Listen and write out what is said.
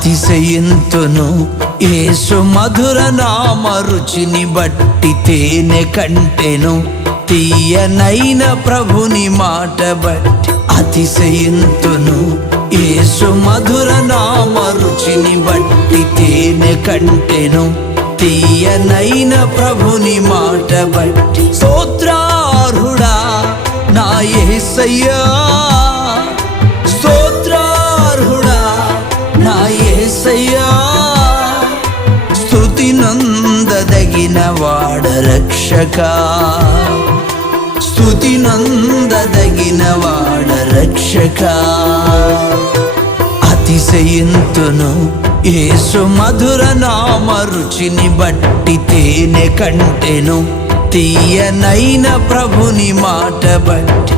అతిశయింతును యేసు మధుర నామ రుచిని బట్టి తేనె కంటెను తీయనైన ప్రభుని మాట బట్టి. అతిశయింతును యేసు మధుర నామ రుచిని బట్టి తేనె కంటెను తీయనైన ప్రభుని మాట బట్టి. స్తోత్రార్హుడా నా యేసయ్యా, స్తోత్రార్హుడా నా యేసయ్యా, స్తుతి నందదగిన వాడ రక్షకా, స్తుతి నందదగిన వాడ రక్షకా. అతిశయింతును యేసు మధుర నామ రుచిని బట్టి తేనె కంటెను తీయనైన ప్రభుని మాట బట్టి.